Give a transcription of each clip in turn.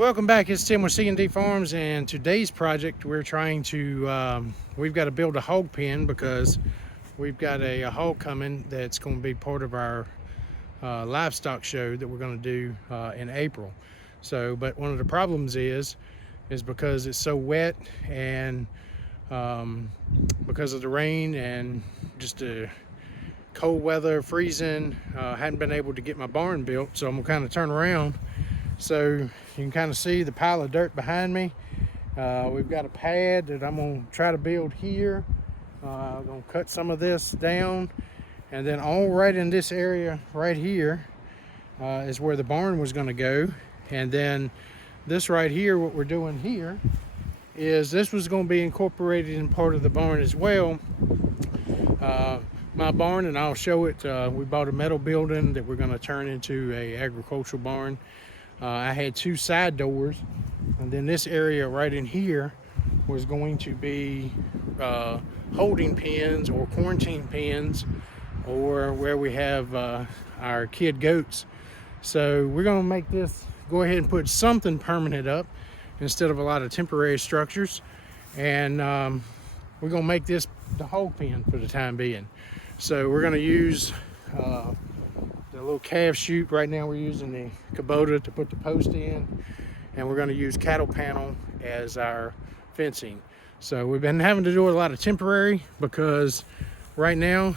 Welcome back. It's Tim with C&D Farms, and today's project we're trying to we've got to build a hog pen because we've got a hog coming that's going to be part of our livestock show that we're going to do in April. But one of the problems is because it's so wet and because of the rain and just the cold weather, freezing, hadn't been able to get my barn built. So I'm gonna kind of turn around so you can kind of see the pile of dirt behind me. We've got a pad that I'm gonna try to build here. I'm gonna cut some of this down, and then all right in this area right here is where the barn was gonna go. And then this right here, what we're doing here is this was going to be incorporated in part of the barn as well. My barn, and I'll show it, we bought a metal building that we're going to turn into a agricultural barn. I had two side doors, and then this area right in here was going to be holding pens or quarantine pens, or where we have our kid goats. So we're going to make this, go ahead and put something permanent up instead of a lot of temporary structures, and we're going to make this the hog pen for the time being. So we're going to use the little calf chute. Right now we're using the Kubota to put the post in, and we're going to use cattle panel as our fencing. So we've been having to do a lot of temporary because right now,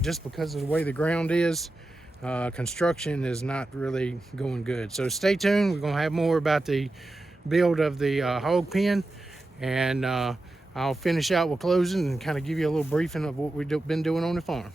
just because of the way the ground is, construction is not really going good. So stay tuned. We're going to have more about the build of the hog pen, and I'll finish out with closing and kind of give you a little briefing of what we've been doing on the farm.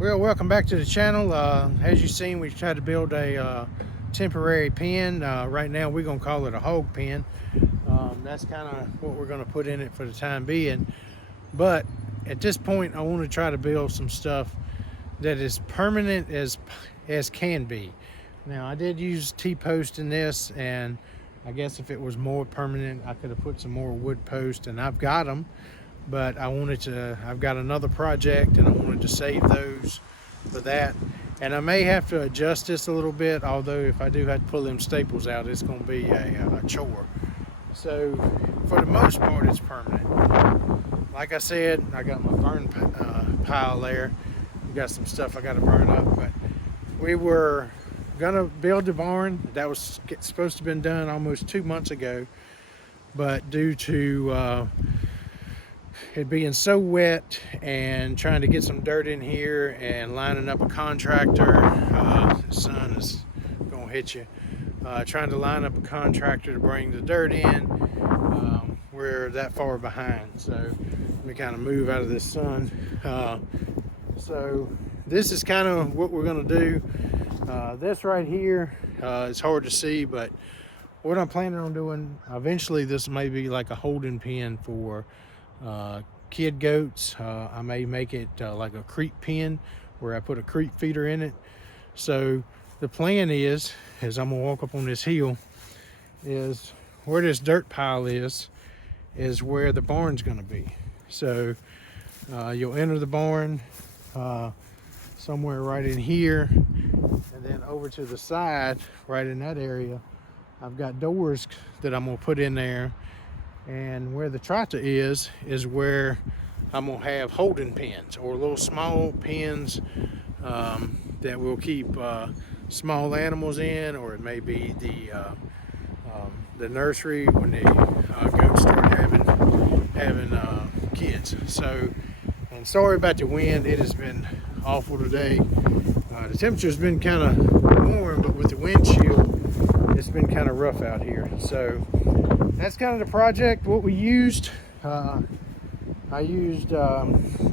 Well, welcome back to the channel. As you've seen, we've tried to build a temporary pen. Right now we're going to call it a hog pen. That's kind of what we're going to put in it for the time being. But at this point, I want to try to build some stuff that is permanent as can be. Now, I did use T-post in this, and I guess if it was more permanent, I could have put some more wood posts, and I've got them. But I've got another project, and I wanted to save those for that. And I may have to adjust this a little bit, although if I do have to pull them staples out, it's going to be a chore. So for the most part, it's permanent. Like I said, I got my burn pile there. I've got some stuff I got to burn up, but we were gonna build the barn. That was supposed to have been done almost 2 months ago, but due to it being so wet and trying to get some dirt in here and lining up a contractor, the sun is gonna hit you. Trying to line up a contractor to bring the dirt in. We're that far behind, so let me kind of move out of this sun. So this is kind of what we're gonna do. This right here, it's hard to see, but what I'm planning on doing, eventually this may be like a holding pen for kid goats. I may make it like a creep pen where I put a creep feeder in it. So the plan is I'm gonna walk up on this hill, is where this dirt pile is where the barn's gonna be. So you'll enter the barn somewhere right in here, and then over to the side, right in that area, I've got doors that I'm gonna put in there. And where the tractor is where I'm gonna have holding pens, or little small pens that will keep small animals in, or it may be the nursery when the goats start having kids. So, and sorry about the wind, it has been awful today. The temperature's been kind of warm, but with the wind chill, it's been kind of rough out here. So that's kind of the project. What we used, I used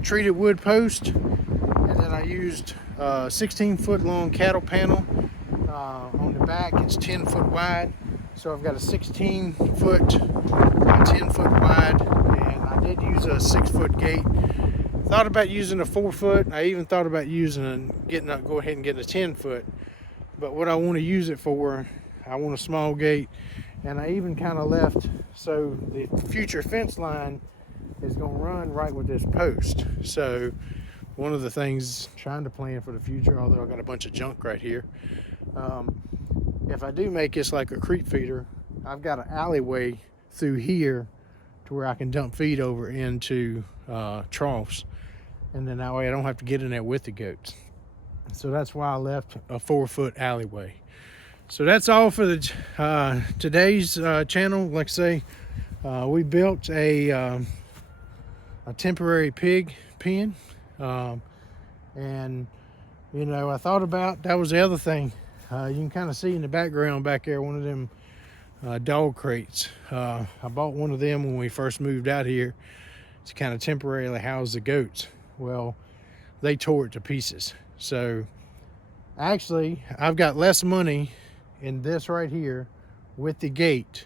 treated wood post, and then I used 16-foot long cattle panel. On the back, it's 10 foot wide. So I've got a 16 foot by 10 foot wide, and I did use a 6-foot gate. Thought about using a 4-foot. I even thought about go ahead and getting a 10 foot. But what I want to use it for, I want a small gate. And I even kind of left so the future fence line is going to run right with this post. So one of the things trying to plan for the future, although I got a bunch of junk right here, if I do make this like a creep feeder, I've got an alleyway through here to where I can dump feed over into troughs, and then that way I don't have to get in there with the goats. So that's why I left a 4-foot alleyway. So that's all for the today's channel. Like I say, we built a temporary pig pen, and you know, I thought about, that was the other thing. You can kind of see in the background back there one of them dog crates. I bought one of them when we first moved out here to kind of temporarily house the goats. Well, they tore it to pieces. So actually, I've got less money in this right here with the gate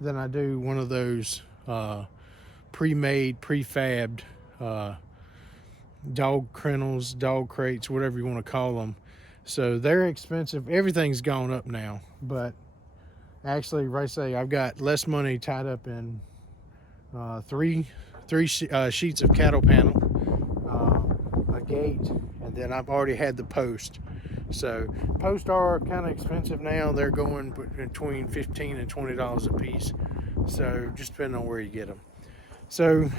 than I do one of those pre-made, prefabbed dog kennels, dog crates, whatever you want to call them. So they're expensive. Everything's gone up now, but actually, right, say I've got less money tied up in three sheets of cattle panel, a gate, and then I've already had the post. So posts are kind of expensive now. They're going between $15 and $20 a piece. So just depending on where you get them. So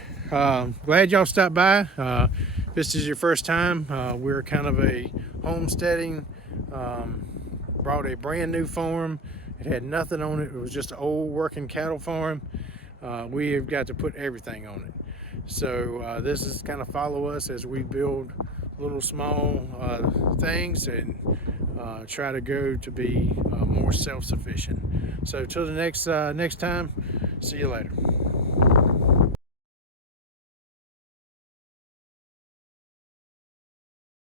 glad y'all stopped by. If this is your first time, we're kind of a homesteading, brought a brand new farm. It had nothing on it. It was just an old working cattle farm. We have got to put everything on it. So this is kind of follow us as we build little small things and try to go to be more self-sufficient. So till the next time, see you later.